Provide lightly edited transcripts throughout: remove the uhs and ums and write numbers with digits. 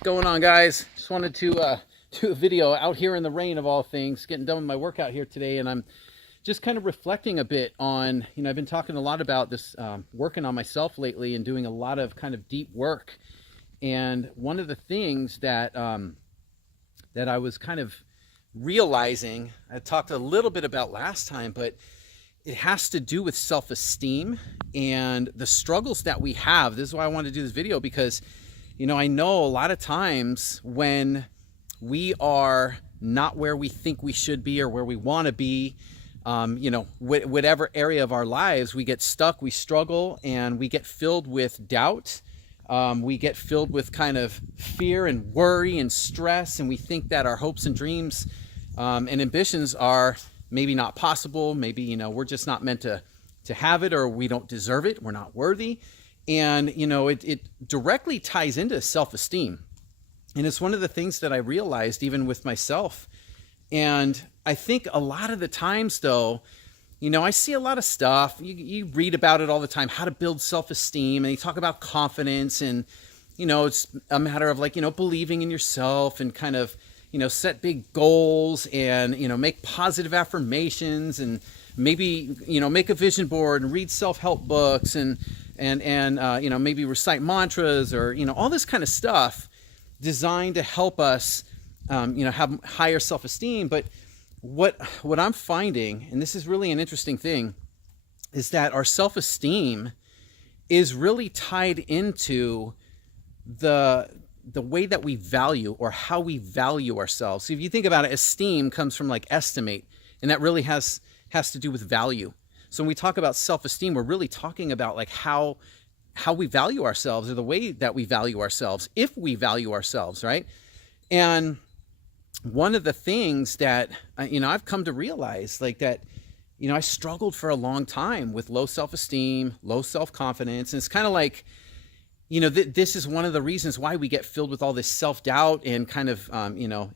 What's going on, guys? Just wanted to do a video out here in the rain of all things, getting done with my workout here today, and I'm just kind of reflecting a bit on, I've been talking a lot about this, working on myself lately and doing a lot of kind of deep work. And one of the things that that I was kind of realizing, I talked a little bit about last time, but it has to do with self-esteem and the struggles that we have. This is why I wanted to do this video, because I know a lot of times when we are not where we think we should be or where we want to be, whatever area of our lives, we get stuck, we struggle, and we get filled with doubt. We get filled with kind of fear and worry and stress, and we think that our hopes and dreams and ambitions are maybe not possible. Maybe, we're just not meant to have it, or we don't deserve it. We're not worthy. And, it directly ties into self-esteem. And it's one of the things that I realized even with myself. And I think a lot of the times, though, I see a lot of stuff. You read about it all the time, how to build self-esteem. And you talk about confidence, and, it's a matter of believing in yourself and kind of, set big goals and, make positive affirmations, and maybe, make a vision board and read self-help books and maybe recite mantras, or, all this kind of stuff designed to help us, have higher self-esteem. But what I'm finding, and this is really an interesting thing, is that our self-esteem is really tied into the way that we value, or how we value ourselves. So if you think about it, esteem comes from estimate, and that really has to do with value. So when we talk about self-esteem, we're really talking about how we value ourselves, or the way that we value ourselves, if we value ourselves, right? And one of the things that, I've come to realize, that, I struggled for a long time with low self-esteem, low self-confidence. And it's kind of this is one of the reasons why we get filled with all this self-doubt and kind of,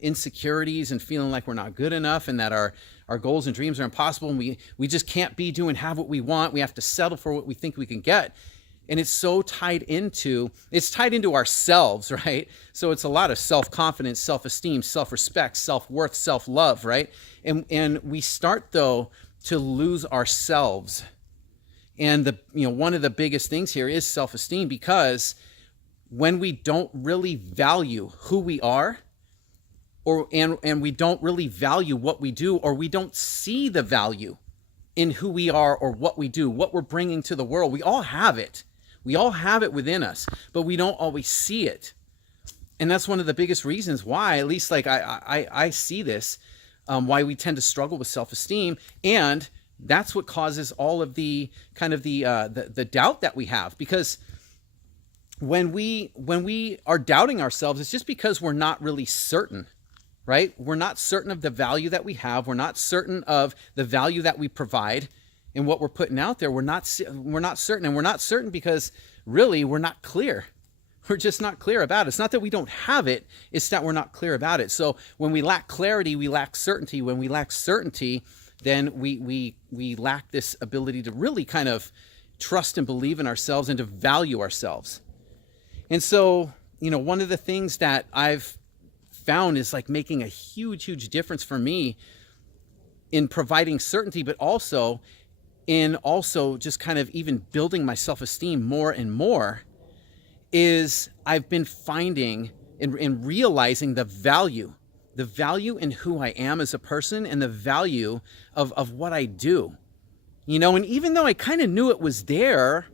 insecurities, and feeling like we're not good enough, and that our goals and dreams are impossible, and we just can't have what we want. We have to settle for what we think we can get. And it's so tied into ourselves, right? So it's a lot of self-confidence, self-esteem, self-respect, self-worth, self-love, right? And we start, though, to lose ourselves. And one of the biggest things here is self-esteem, because when we don't really value who we are, and we don't really value what we do, or we don't see the value in who we are or what we do, what we're bringing to the world. We all have it. We all have it within us, but we don't always see it. And that's one of the biggest reasons why, at least I see this, why we tend to struggle with self-esteem. And that's what causes all of the kind of the doubt that we have. Because when we are doubting ourselves, it's just because we're not really certain, right? We're not certain of the value that we have. We're not certain of the value that we provide and what we're putting out there. We're not certain, and we're not certain because really we're not clear. We're just not clear about it. It's not that we don't have it, it's that we're not clear about it. So when we lack clarity, we lack certainty. When we lack certainty, then we lack this ability to really kind of trust and believe in ourselves, and to value ourselves. And so, one of the things that I've found is making a huge difference for me in providing certainty, but also just kind of even building my self-esteem more and more, is I've been finding and realizing the value in who I am as a person, and the value of what I do. And even though I kind of knew it was there,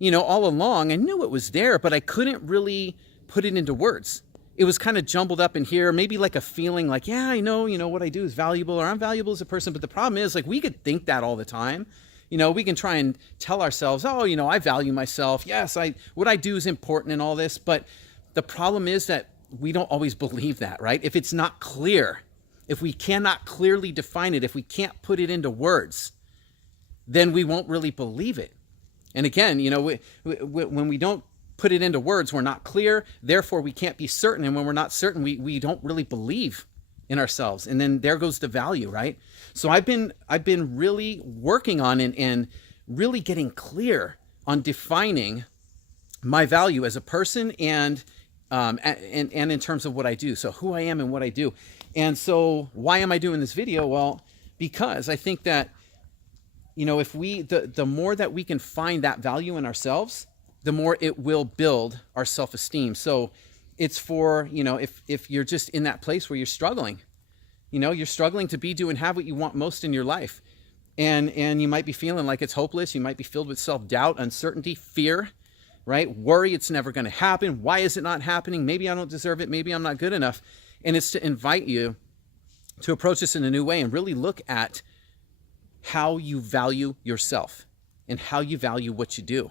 all along, I knew it was there, but I couldn't really put it into words. It was kind of jumbled up in here, maybe a feeling yeah, I know, what I do is valuable, or I'm valuable as a person. But the problem is, we could think that all the time. We can try and tell ourselves, oh, I value myself. Yes, what I do is important and all this. But the problem is that we don't always believe that, right? If it's not clear, if we cannot clearly define it, if we can't put it into words, then we won't really believe it. And again, when we don't put it into words, we're not clear, therefore we can't be certain. And when we're not certain, we don't really believe in ourselves. And then there goes the value, right? So I've been really working on and really getting clear on defining my value as a person and and in terms of what I do. So who I am and what I do. And so why am I doing this video? Well, because I think that, you know, if the more that we can find that value in ourselves, the more it will build our self-esteem. So it's for, you know, if you're just in that place where you're struggling, you know, you're struggling to be, do, and have what you want most in your life. And you might be feeling like it's hopeless. You might be filled with self-doubt, uncertainty, fear, right? Worry it's never going to happen. Why is it not happening? Maybe I don't deserve it. Maybe I'm not good enough. And it's to invite you to approach this in a new way and really look at how you value yourself and how you value what you do.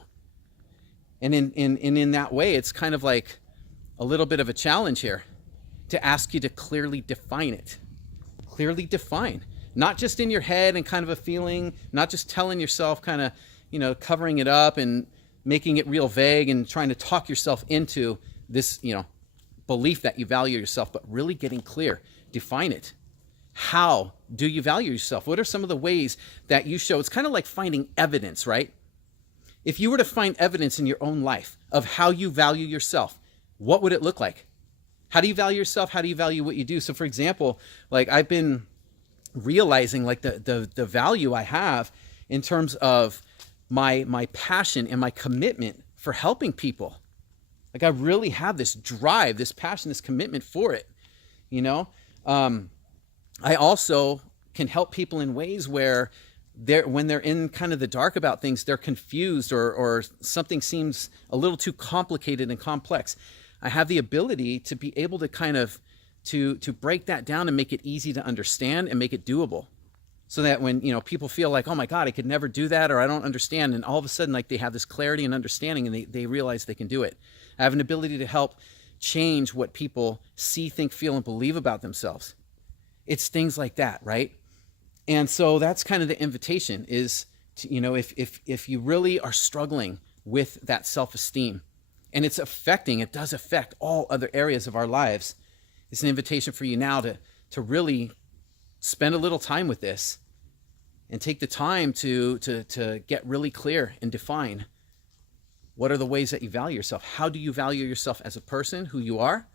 And in that way, it's kind of like a little bit of a challenge here to ask you to clearly define it. Clearly define, not just in your head and kind of a feeling, not just telling yourself kind of, you know, covering it up and making it real vague and trying to talk yourself into this, you know, belief that you value yourself, but really getting clear. Define it. How do you value yourself? What are some of the ways that you show? It's kind of like finding evidence, right? If you were to find evidence in your own life of how you value yourself, what would it look like? How do you value yourself? How do you value what you do? So for example, like I've been realizing like the value I have in terms of my passion and my commitment for helping people. Like I really have this drive, this passion, this commitment for it, you know? I also can help people in ways where when they're in kind of the dark about things, they're confused or something seems a little too complicated and complex. I have the ability to be able to kind of to break that down and make it easy to understand and make it doable. So that when, you know, people feel like, oh my God, I could never do that, or I don't understand. And all of a sudden, like they have this clarity and understanding and they realize they can do it. I have an ability to help change what people see, think, feel, and believe about themselves. It's things like that, right? And so that's kind of the invitation is, to, you know, if you really are struggling with that self-esteem and it does affect all other areas of our lives, it's an invitation for you now to really spend a little time with this and take the time to get really clear and define what are the ways that you value yourself. How do you value yourself as a person, who you are,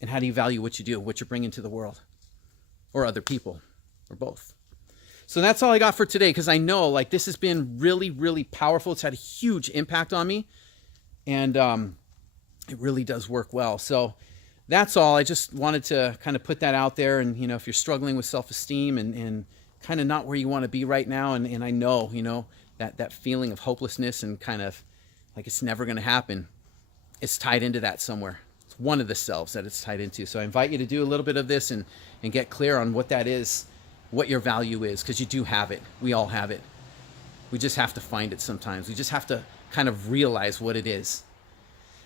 and how do you value what you do, what you're bringing to the world or other people or both? So that's all I got for today, because I know like this has been really, really powerful. It's had a huge impact on me, and it really does work well. So that's all. I just wanted to kind of put that out there. And, you know, if you're struggling with self-esteem and kind of not where you want to be right now, and I know, you know, that feeling of hopelessness and kind of like it's never going to happen, it's tied into that somewhere. It's one of the selves that it's tied into. So I invite you to do a little bit of this and get clear on what that is, what your value is, because you do have it. We all have it. We just have to find it sometimes. We just have to kind of realize what it is.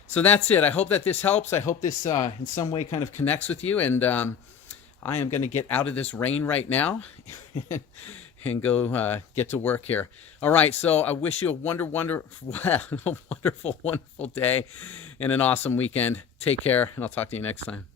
So that's it. I hope that this helps. I hope this in some way kind of connects with you. And I am going to get out of this rain right now and go get to work here. All right. So I wish you a wonderful day and an awesome weekend. Take care, and I'll talk to you next time.